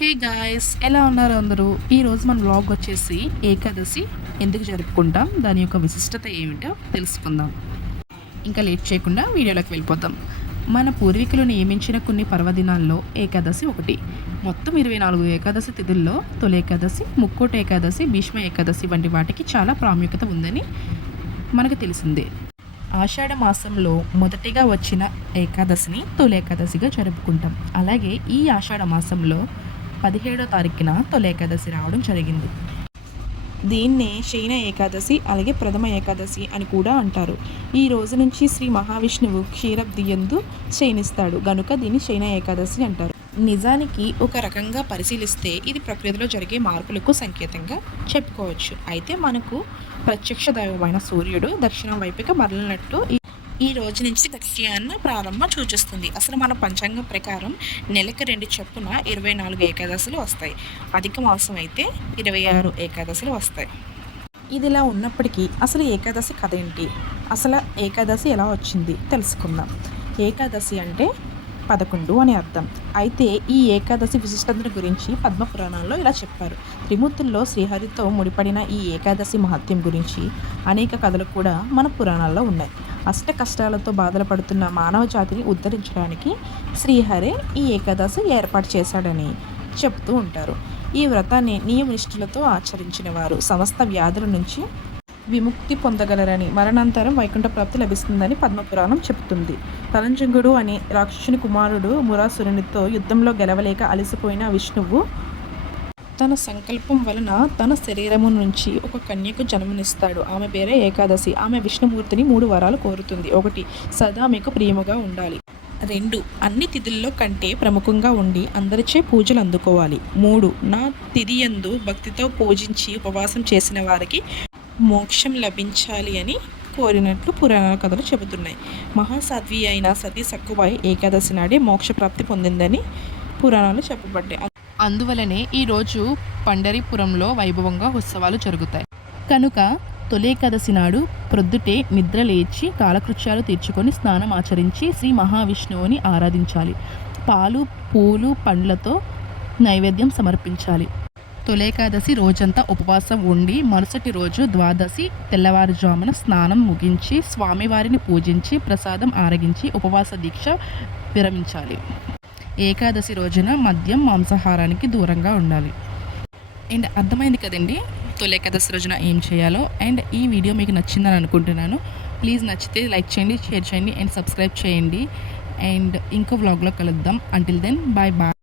Hey guys, ఎలా ఉన్నారు అందరూ? ఈరోజు మన వ్లాగ్ వచ్చేసి ఏకాదశి ఎందుకు జరుపుకుంటాం, దాని యొక్క విశిష్టత ఏమిటో తెలుసుకుందాం. ఇంకా లేట్ చేయకుండా వీడియోలోకి వెళ్ళిపోతాం. మన పూర్వీకులు నియమించిన కొన్ని పర్వదినాల్లో ఏకాదశి ఒకటి. మొత్తం 24 ఏకాదశి తిథుల్లో తొలి ఏకాదశి, ముక్కోటి ఏకాదశి, భీష్మ ఏకాదశి వంటి వాటికి చాలా ప్రాముఖ్యత ఉందని మనకు తెలిసిందే. ఆషాఢ మాసంలో మొదటిగా వచ్చిన ఏకాదశిని తొలి ఏకాదశిగా జరుపుకుంటాం. అలాగే ఈ ఆషాఢ మాసంలో 17వ తారీఖున తొలి ఏకాదశి రావడం జరిగింది. దీన్నే శయన ఏకాదశి, అలాగే ప్రథమ ఏకాదశి అని కూడా అంటారు. ఈ రోజు నుంచి శ్రీ మహావిష్ణువు క్షీరబ్దియందు శయనిస్తాడు గనుక దీన్ని శయన ఏకాదశి అంటారు. నిజానికి ఒక రకంగా పరిశీలిస్తే ఇది ప్రకృతిలో జరిగే మార్పులకు సంకేతంగా చెప్పుకోవచ్చు. అయితే మనకు ప్రత్యక్ష దైవమైన సూర్యుడు దక్షిణం వైపుకి మరలినట్టు ఈ రోజు నుంచి దక్షిణాయన ప్రారంభం సూచిస్తుంది. అసలు మన పంచాంగం ప్రకారం నెలకి 2 చొప్పున 24 ఏకాదశులు వస్తాయి. అధిక మాసం అయితే 26 ఏకాదశులు వస్తాయి. ఇదిలా ఉన్నప్పటికీ అసలు ఏకాదశి కథ ఏంటి, అసలు ఏకాదశి ఎలా వచ్చింది తెలుసుకుందాం. ఏకాదశి అంటే 11 అని అర్థం. అయితే ఈ ఏకాదశి విశిష్టతను గురించి పద్మపురాణాల్లో ఇలా చెప్పారు. త్రిమూర్తుల్లో శ్రీహరితో ముడిపడిన ఈ ఏకాదశి మహత్యం గురించి అనేక కథలు కూడా మన పురాణాల్లో ఉన్నాయి. అష్ట కష్టాలతో బాధలు పడుతున్న మానవ జాతిని ఉద్ధరించడానికి శ్రీహరే ఈ ఏకాదశి ఏర్పాటు చేశాడని చెప్తూ ఉంటారు. ఈ వ్రతాన్ని నియమనిష్ఠులతో ఆచరించిన వారు సమస్త వ్యాధుల నుంచి విముక్తి పొందగలరని, మరణాంతరం వైకుంఠ ప్రాప్తి లభిస్తుందని పద్మపురాణం చెబుతుంది. తలంజంగుడు అనే రాక్షసుని కుమారుడు మురాసురునితో యుద్ధంలో గెలవలేక అలసిపోయిన విష్ణువు తన సంకల్పం వలన తన శరీరము నుంచి ఒక కన్యకు జన్మనిస్తాడు. ఆమె పేరే ఏకాదశి. ఆమె విష్ణుమూర్తిని 3 వరాలు కోరుతుంది. 1. సదా మీకు ప్రియముగా ఉండాలి. 2. అన్ని తిథుల్లో కంటే ప్రముఖంగా ఉండి అందరిచే పూజలు అందుకోవాలి. 3. నా తిథియందు భక్తితో పూజించి ఉపవాసం చేసిన వారికి మోక్షం లభించాలి అని కోరినట్లు పురాణ కథలు చెబుతున్నాయి. మహాసాధ్వి అయిన సతీ సక్కుబాయి ఏకాదశి నాడే మోక్షప్రాప్తి పొందిందని పురాణాలు చెప్పబడ్డాయి. అందువలనే ఈరోజు పండరీపురంలో వైభవంగా ఉత్సవాలు జరుగుతాయి. కనుక తొలి ఏకాదశి నాడు ప్రొద్దుటే నిద్ర లేచి కాలకృత్యాలు తీర్చుకొని స్నానం ఆచరించి శ్రీ మహావిష్ణువుని ఆరాధించాలి. పాలు, పూలు, పండ్లతో నైవేద్యం సమర్పించాలి. తొలేకాదశి రోజంతా ఉపవాసం ఉండి మరుసటి రోజు ద్వాదశి తెల్లవారుజామున స్నానం ముగించి స్వామివారిని పూజించి ప్రసాదం ఆరగించి ఉపవాస దీక్ష విరమించాలి. ఏకాదశి రోజున మద్యం, మాంసాహారానికి దూరంగా ఉండాలి. అండ్ అర్థమైంది కదండి తొలేకాదశి రోజున ఏం చేయాలో. అండ్ ఈ వీడియో మీకు నచ్చిందని అనుకుంటున్నాను. ప్లీజ్ నచ్చితే లైక్ చేయండి, షేర్ చేయండి అండ్ సబ్స్క్రైబ్ చేయండి. అండ్ ఇంకో వ్లాగ్లో కలుద్దాం. Until then bye bye.